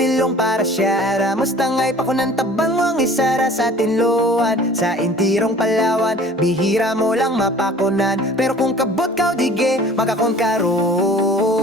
tilong para siya Mustangay pa ko ng tabang ang isara sa tinluan Sa intirong Palawan, bihira mo lang mapakunan Pero kung kabot ka o dige, magakon karon